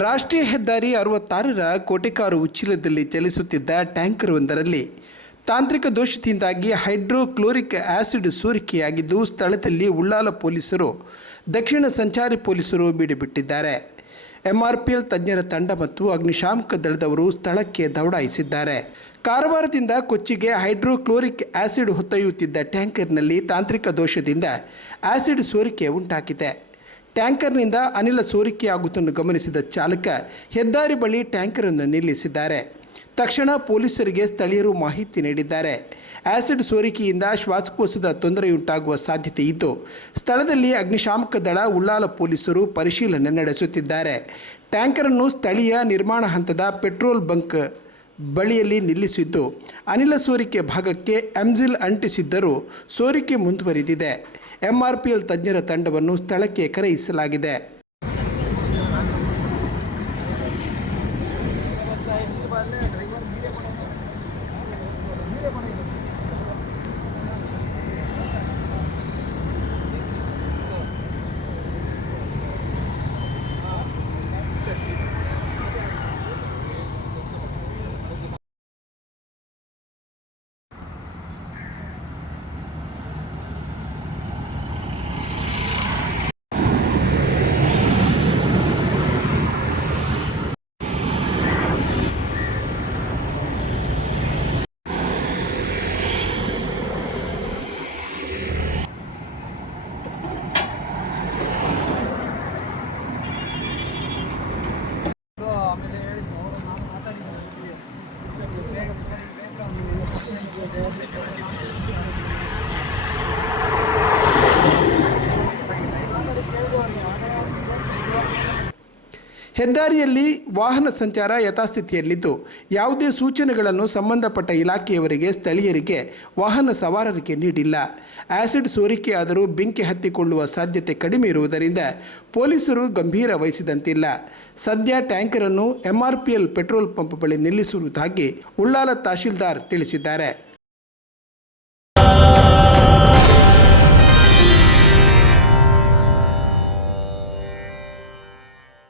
ರಾಷ್ಟ್ರೀಯ ಹೆದ್ದಾರಿ 66ರ ಕೋಟೆಕಾರು ಉಚ್ಚಿಲದಲ್ಲಿ ಚಲಿಸುತ್ತಿದ್ದ ಟ್ಯಾಂಕರ್ ಒಂದರಲ್ಲಿ ತಾಂತ್ರಿಕ ದೋಷದಿಂದಾಗಿ ಹೈಡ್ರೋಕ್ಲೋರಿಕ್ ಆಸಿಡ್ ಸೋರಿಕೆಯಾಗಿದ್ದು ಸ್ಥಳದಲ್ಲಿ ಉಳ್ಳಾಲ ಪೊಲೀಸರು ದಕ್ಷಿಣ ಸಂಚಾರಿ ಪೊಲೀಸರು ಬೀಡುಬಿಟ್ಟಿದ್ದಾರೆ. ಎಂಆರ್ಪಿಎಲ್ ತಜ್ಞರ ತಂಡ ಮತ್ತು ಅಗ್ನಿಶಾಮಕ ದಳದವರು ಸ್ಥಳಕ್ಕೆ ದೌಡಾಯಿಸಿದ್ದಾರೆ. ಕಾರವಾರದಿಂದ ಕೊಚ್ಚಿಗೆ ಹೈಡ್ರೋಕ್ಲೋರಿಕ್ ಆಸಿಡ್ ಹೊತ್ತೊಯ್ಯುತ್ತಿದ್ದ ಟ್ಯಾಂಕರ್ನಲ್ಲಿ ತಾಂತ್ರಿಕ ದೋಷದಿಂದ ಆಸಿಡ್ ಸೋರಿಕೆ ಉಂಟಾಗಿದೆ. ಟ್ಯಾಂಕರ್ನಿಂದ ಅನಿಲ ಸೋರಿಕೆಯಾಗುವುದನ್ನು ಗಮನಿಸಿದ ಚಾಲಕ ಹೆದ್ದಾರಿ ಬಳಿ ಟ್ಯಾಂಕರನ್ನು ನಿಲ್ಲಿಸಿದ್ದಾರೆ. ತಕ್ಷಣ ಪೊಲೀಸರಿಗೆ ಸ್ಥಳೀಯರು ಮಾಹಿತಿ ನೀಡಿದ್ದಾರೆ. ಆಸಿಡ್ ಸೋರಿಕೆಯಿಂದ ಶ್ವಾಸಕೋಶದ ತೊಂದರೆಯುಂಟಾಗುವ ಸಾಧ್ಯತೆ ಇದ್ದು ಸ್ಥಳದಲ್ಲಿ ಅಗ್ನಿಶಾಮಕ ದಳ, ಉಳ್ಳಾಲ ಪೊಲೀಸರು ಪರಿಶೀಲನೆ ನಡೆಸುತ್ತಿದ್ದಾರೆ. ಟ್ಯಾಂಕರನ್ನು ಸ್ಥಳೀಯ ನಿರ್ಮಾಣ ಹಂತದ ಪೆಟ್ರೋಲ್ ಬಂಕ್ ಬಳಿಯಲ್ಲಿ ನಿಲ್ಲಿಸಿದ್ದು ಅನಿಲ ಸೋರಿಕೆ ಭಾಗಕ್ಕೆ ಎಂಜಿಲ್ ಅಂಟಿಸಿದ್ದರೂ ಸೋರಿಕೆ ಮುಂದುವರಿದಿದೆ. ಎಂಆರ್ಪಿಎಲ್ ತಜ್ಞರ ತಂಡವನ್ನು ಸ್ಥಳಕ್ಕೆ ಕರೆಯಿಸಲಾಗಿದೆ. ಹೆದ್ದಾರಿಯಲ್ಲಿ ವಾಹನ ಸಂಚಾರ ಯಥಾಸ್ಥಿತಿಯಲ್ಲಿದ್ದು ಯಾವುದೇ ಸೂಚನೆಗಳನ್ನು ಸಂಬಂಧಪಟ್ಟ ಇಲಾಖೆಯವರಿಗೆ, ಸ್ಥಳೀಯರಿಗೆ, ವಾಹನ ಸವಾರರಿಗೆ ನೀಡಿಲ್ಲ. ಆಸಿಡ್ ಸೋರಿಕೆಯಾದರೂ ಬೆಂಕಿ ಹತ್ತಿಕೊಳ್ಳುವ ಸಾಧ್ಯತೆ ಕಡಿಮೆ ಇರುವುದರಿಂದ ಪೊಲೀಸರು ಗಂಭೀರ ವಹಿಸಿದಂತಿಲ್ಲ. ಸದ್ಯ ಟ್ಯಾಂಕರನ್ನು ಎಂಆರ್ಪಿಎಲ್ ಪೆಟ್ರೋಲ್ ಪಂಪ್ ಬಳಿ ನಿಲ್ಲಿಸುವುದಾಗಿ ಉಳ್ಳಾಲ ತಹಶೀಲ್ದಾರ್ ತಿಳಿಸಿದ್ದಾರೆ.